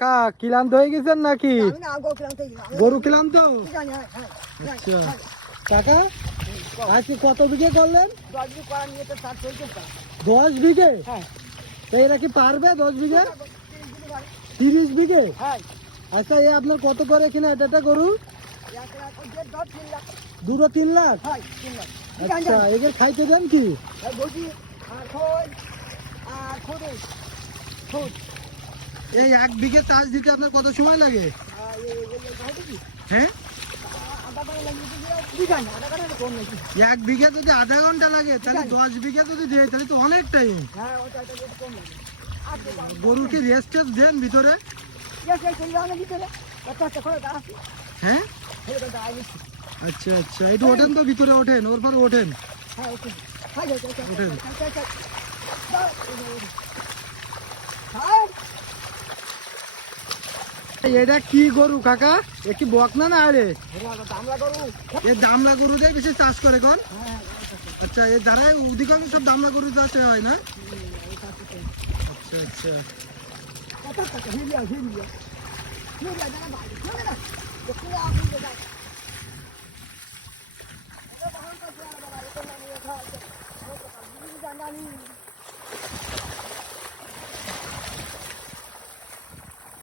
কাকা ক্লান্ত হয়ে গেছেন নাকি? গরু ক্লান্ত? আচ্ছা কাকা আজকে কত বিঘে করলেন? 10 বিঘে? তো এরা কি পারবে 10 বিঘে? 30 বিঘে? আচ্ছা এ আপনার কত করে কিনা এটা গরু? 2-3 লাখ? আচ্ছা এদের খাইতে দেন কি? এই 1 বিঘে চাষ দিতে আপনার কত সময় লাগে? হ্যাঁ 1 বিঘা যদি আধা ঘন্টা লাগে তাহলে 10 বিঘা যদি দেয় তাহলে তো অনেক টাইম। গরু কি রেস্ট দেন ভিতরে? হ্যাঁ আচ্ছা আচ্ছা একটু ওঠেন তো, ভিতরে ওঠেন, ওর পর ওঠেন ওঠেন। এটা কি গরু কাকা? এ কি বকনা না? আরে এই দামলা গরু দিয়ে বেশি চাষ করে কোন? আচ্ছা এই দ্বারা অধিকাংশ সব দামলা গরু চাষ হয় না? আচ্ছা আচ্ছা